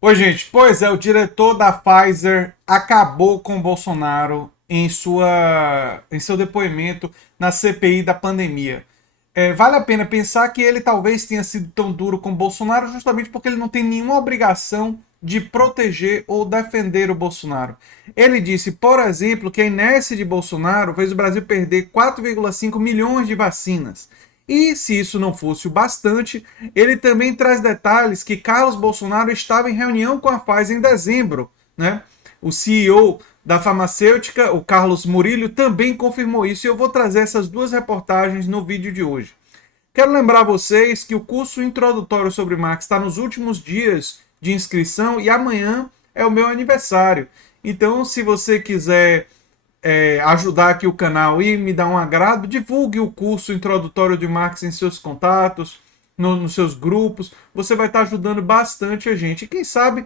Oi, gente. Pois é, o diretor da Pfizer acabou com o Bolsonaro em seu depoimento na CPI da pandemia. Vale a pena pensar que ele talvez tenha sido tão duro com o Bolsonaro justamente porque ele não tem nenhuma obrigação de proteger ou defender o Bolsonaro. Ele disse, por exemplo, que a inércia de Bolsonaro fez o Brasil perder 4,5 milhões de vacinas. E se isso não fosse o bastante, ele também traz detalhes que Carlos Bolsonaro estava em reunião com a Pfizer em dezembro, né? O CEO da farmacêutica, o Carlos Murillo, também confirmou isso e eu vou trazer essas duas reportagens no vídeo de hoje. Quero lembrar vocês que o curso introdutório sobre Marx está nos últimos dias de inscrição e amanhã é o meu aniversário. Então, se você quiser ajudar aqui o canal e me dar um agrado, divulgue o curso introdutório de Marx em seus contatos, nos seus grupos. Você vai estar ajudando bastante a gente. E quem sabe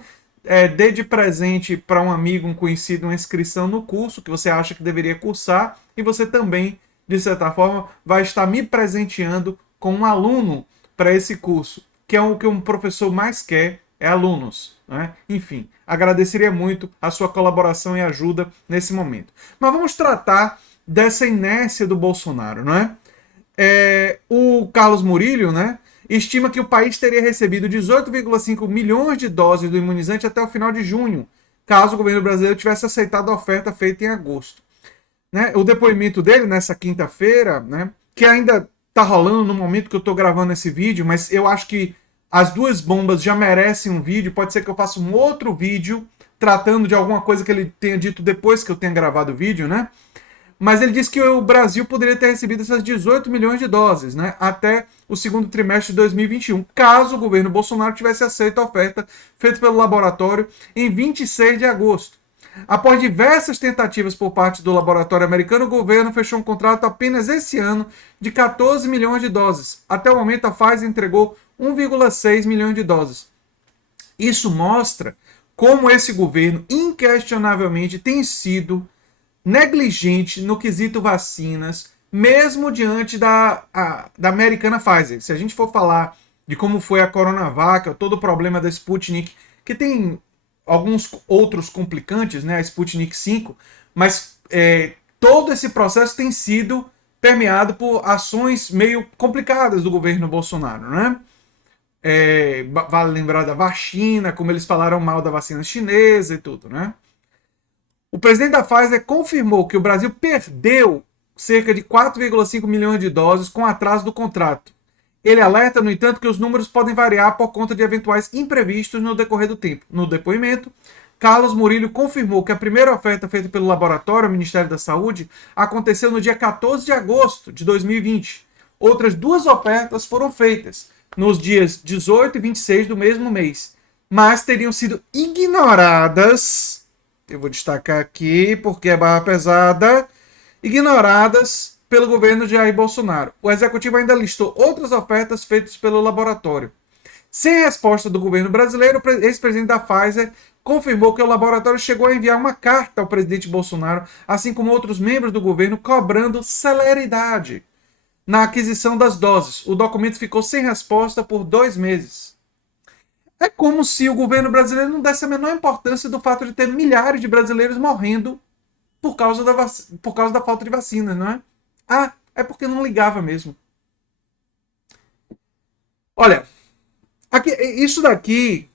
dê de presente para um amigo, um conhecido, uma inscrição no curso que você acha que deveria cursar e você também, de certa forma, vai estar me presenteando com um aluno para esse curso, que é o que um professor mais quer, é alunos. Né? Enfim, agradeceria muito a sua colaboração e ajuda nesse momento. Mas vamos tratar dessa inércia do Bolsonaro, não é? O Carlos Murillo, né, estima que o país teria recebido 18,5 milhões de doses do imunizante até o final de junho, caso o governo brasileiro tivesse aceitado a oferta feita em agosto. Né? O depoimento dele nessa quinta-feira, né, que ainda está rolando no momento que eu estou gravando esse vídeo, mas eu acho que as duas bombas já merecem um vídeo. Pode ser que eu faça um outro vídeo tratando de alguma coisa que ele tenha dito depois que eu tenha gravado o vídeo, né? Mas ele disse que o Brasil poderia ter recebido essas 18 milhões de doses, né, até o segundo trimestre de 2021, caso o governo Bolsonaro tivesse aceito a oferta feita pelo laboratório em 26 de agosto. Após diversas tentativas por parte do laboratório americano, o governo fechou um contrato apenas esse ano de 14 milhões de doses. Até o momento, a Pfizer entregou 1,6 milhões de doses. Isso mostra como esse governo, inquestionavelmente, tem sido negligente no quesito vacinas, mesmo diante da americana Pfizer. Se a gente for falar de como foi a Coronavac, todo o problema da Sputnik, que tem alguns outros complicantes, né, a Sputnik 5, mas todo esse processo tem sido permeado por ações meio complicadas do governo Bolsonaro, né? Vale lembrar da vacina, como eles falaram mal da vacina chinesa e tudo, né? O presidente da Pfizer confirmou que o Brasil perdeu cerca de 4,5 milhões de doses com atraso do contrato. Ele alerta, no entanto, que os números podem variar por conta de eventuais imprevistos no decorrer do tempo. No depoimento, Carlos Murillo confirmou que a primeira oferta feita pelo laboratório, o Ministério da Saúde, aconteceu no dia 14 de agosto de 2020. Outras duas ofertas foram feitas nos dias 18 e 26 do mesmo mês, mas teriam sido ignoradas. Eu vou destacar aqui porque é barra pesada, ignoradas pelo governo de Jair Bolsonaro. O executivo ainda listou outras ofertas feitas pelo laboratório. Sem resposta do governo brasileiro, o ex-presidente da Pfizer confirmou que o laboratório chegou a enviar uma carta ao presidente Bolsonaro, assim como outros membros do governo, cobrando celeridade na aquisição das doses. O documento ficou sem resposta por 2 meses. É como se o governo brasileiro não desse a menor importância do fato de ter milhares de brasileiros morrendo por causa da falta de vacina, não é? Ah, é porque não ligava mesmo. Olha, isso daqui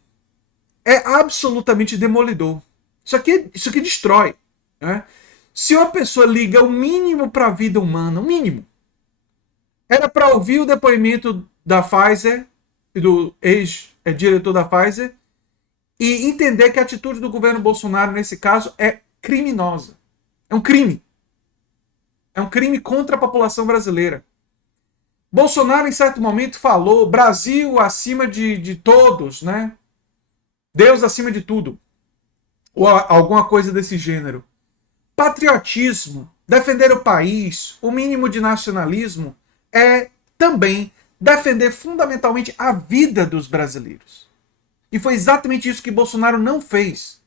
é absolutamente demolidor. Isso aqui destrói. Né? Se uma pessoa liga o mínimo para a vida humana, o mínimo, era para ouvir o depoimento da Pfizer, do ex-diretor da Pfizer, e entender que a atitude do governo Bolsonaro, nesse caso, é criminosa. É um crime. É um crime contra a população brasileira. Bolsonaro, em certo momento, falou Brasil acima de todos, né? Deus acima de tudo. Ou alguma coisa desse gênero. Patriotismo, defender o país, o mínimo de nacionalismo, é também defender fundamentalmente a vida dos brasileiros. E foi exatamente isso que Bolsonaro não fez.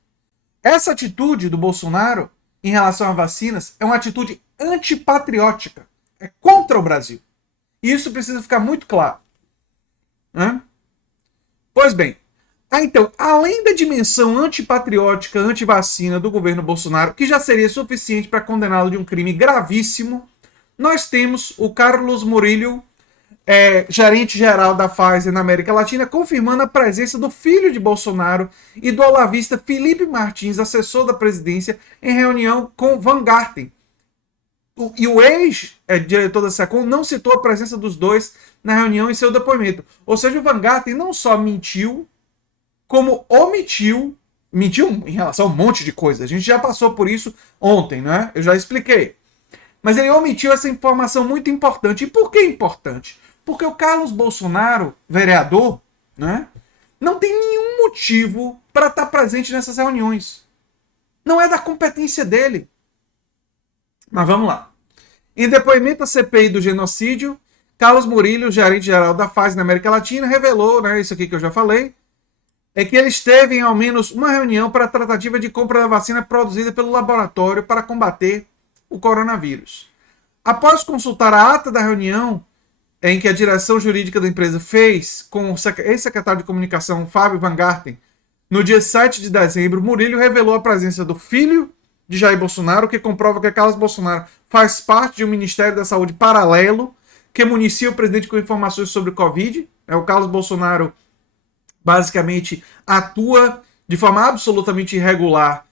Essa atitude do Bolsonaro em relação a vacinas é uma atitude antipatriótica. É contra o Brasil. E isso precisa ficar muito claro. Né? Pois bem, Então, além da dimensão antipatriótica, antivacina do governo Bolsonaro, que já seria suficiente para condená-lo de um crime gravíssimo, nós temos o Carlos Murillo, gerente-geral da Pfizer na América Latina, confirmando a presença do filho de Bolsonaro e do olavista Felipe Martins, assessor da presidência, em reunião com Van Garten. E o ex-diretor da SECOM não citou a presença dos dois na reunião em seu depoimento. Ou seja, o Van Garten não só mentiu, como mentiu em relação a um monte de coisa. A gente já passou por isso ontem, né? Eu já expliquei. Mas ele omitiu essa informação muito importante. E por que importante? Porque o Carlos Bolsonaro, vereador, né, não tem nenhum motivo para estar presente nessas reuniões. Não é da competência dele. Mas vamos lá. Em depoimento à CPI do genocídio, Carlos Murillo, gerente-geral da Pfizer na América Latina, revelou, né, isso aqui que eu já falei, é que ele esteve em ao menos uma reunião para a tratativa de compra da vacina produzida pelo laboratório para combater o coronavírus. Após consultar a ata da reunião em que a direção jurídica da empresa fez com o ex-secretário de comunicação Fábio Van Garten, no dia 7 de dezembro, Murillo revelou a presença do filho de Jair Bolsonaro, que comprova que Carlos Bolsonaro faz parte de um Ministério da Saúde paralelo, que municia o presidente com informações sobre o Covid. O Carlos Bolsonaro basicamente atua de forma absolutamente irregular,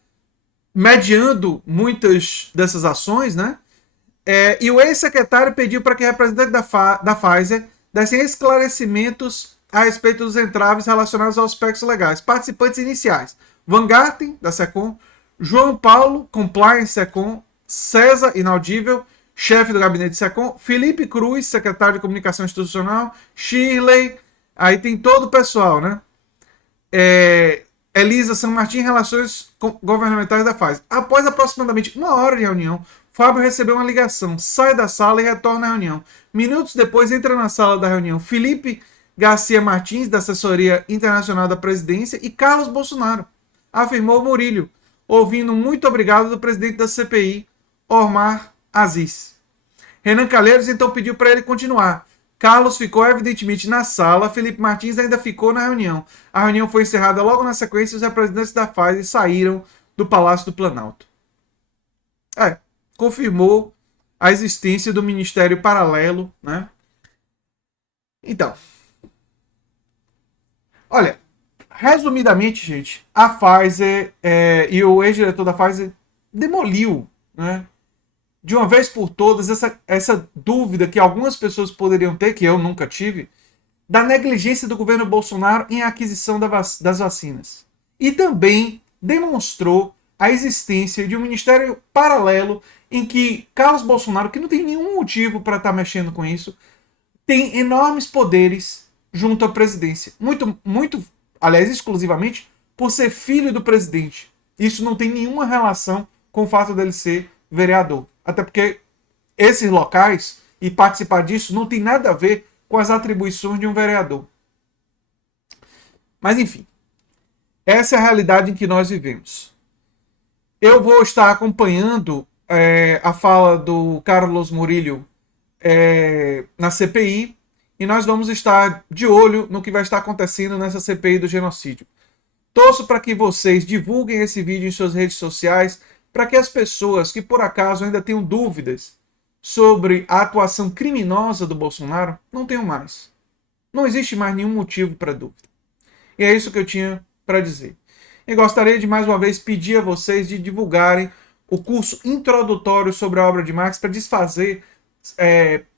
mediando muitas dessas ações, né? E o ex-secretário pediu para que representantes da Pfizer dessem esclarecimentos a respeito dos entraves relacionados aos aspectos legais. Participantes iniciais: Van Garten, da SECOM, João Paulo, Compliance SECOM, César Inaudível, chefe do gabinete SECOM, Felipe Cruz, secretário de Comunicação Institucional, Shirley, aí tem todo o pessoal, né? Elisa San Martin, Relações Governamentais da Pfizer. Após aproximadamente uma hora de reunião, Fábio recebeu uma ligação, sai da sala e retorna à reunião. Minutos depois, entra na sala da reunião Felipe Garcia Martins, da Assessoria Internacional da Presidência, e Carlos Bolsonaro, afirmou Murillo, ouvindo muito obrigado do presidente da CPI, Omar Aziz. Renan Calheiros então pediu para ele continuar. Carlos ficou evidentemente na sala, Felipe Martins ainda ficou na reunião. A reunião foi encerrada logo na sequência e os representantes da Pfizer saíram do Palácio do Planalto. Confirmou a existência do Ministério Paralelo, né? Então, olha, resumidamente, gente, a Pfizer e o ex-diretor da Pfizer demoliu, né, de uma vez por todas essa dúvida que algumas pessoas poderiam ter, que eu nunca tive, da negligência do governo Bolsonaro em aquisição das vacinas. E também demonstrou a existência de um ministério paralelo em que Carlos Bolsonaro, que não tem nenhum motivo para estar mexendo com isso, tem enormes poderes junto à presidência. Aliás, exclusivamente por ser filho do presidente. Isso não tem nenhuma relação com o fato dele ser vereador. Até porque esses locais e participar disso não tem nada a ver com as atribuições de um vereador. Mas enfim, essa é a realidade em que nós vivemos. Eu vou estar acompanhando a fala do Carlos Murillo na CPI e nós vamos estar de olho no que vai estar acontecendo nessa CPI do genocídio. Torço para que vocês divulguem esse vídeo em suas redes sociais para que as pessoas que por acaso ainda tenham dúvidas sobre a atuação criminosa do Bolsonaro não tenham mais. Não existe mais nenhum motivo para dúvida. E é isso que eu tinha para dizer. E gostaria de mais uma vez pedir a vocês de divulgarem o curso introdutório sobre a obra de Marx para desfazer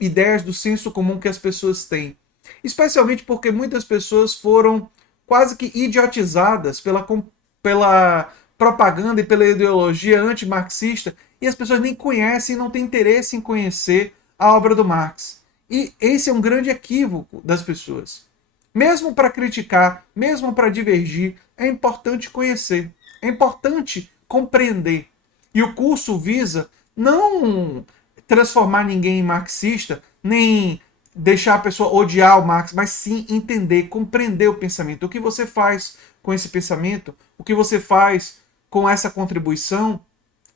ideias do senso comum que as pessoas têm. Especialmente porque muitas pessoas foram quase que idiotizadas pela propaganda e pela ideologia antimarxista e as pessoas nem conhecem e não têm interesse em conhecer a obra do Marx. E esse é um grande equívoco das pessoas. Mesmo para criticar, mesmo para divergir, é importante conhecer, é importante compreender. E o curso visa não transformar ninguém em marxista, nem deixar a pessoa odiar o Marx, mas sim entender, compreender o pensamento. O que você faz com esse pensamento, o que você faz com essa contribuição,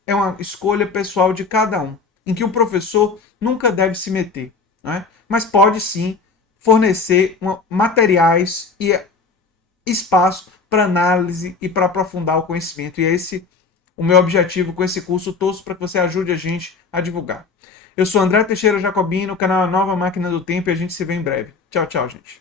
é uma escolha pessoal de cada um, em que o professor nunca deve se meter, né? Mas pode sim fornecer materiais e espaço para análise e para aprofundar o conhecimento. E é esse o meu objetivo com esse curso. Torço para que você ajude a gente a divulgar. Eu sou André Teixeira Jacobino, o canal A Nova Máquina do Tempo, e a gente se vê em breve. Tchau, tchau, gente.